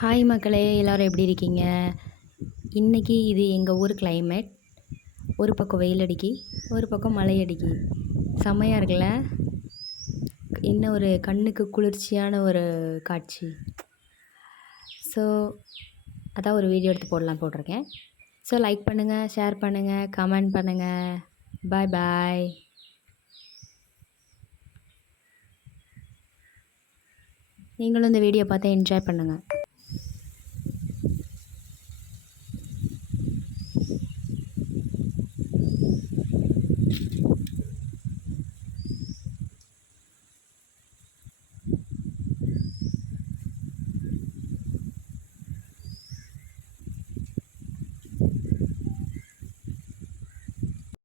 Hi மக்களே, எல்லோரும் எப்படி இருக்கீங்க? இன்றைக்கி இது எங்கள் ஊர் கிளைமேட். ஒரு பக்கம் வெயில் அடிக்கி, ஒரு பக்கம் மழை அடிக்கி. செம்மையாக இருக்குல்ல? என்ன ஒரு கண்ணுக்கு குளிர்ச்சியான ஒரு காட்சி. ஸோ அதான் ஒரு வீடியோ எடுத்து போட்டிருக்கேன். ஸோ லைக் பண்ணுங்கள், ஷேர் பண்ணுங்கள், கமெண்ட் பண்ணுங்கள். பாய் பாய். நீங்களும் இந்த வீடியோ பார்த்து என்ஜாய் பண்ணுங்கள்.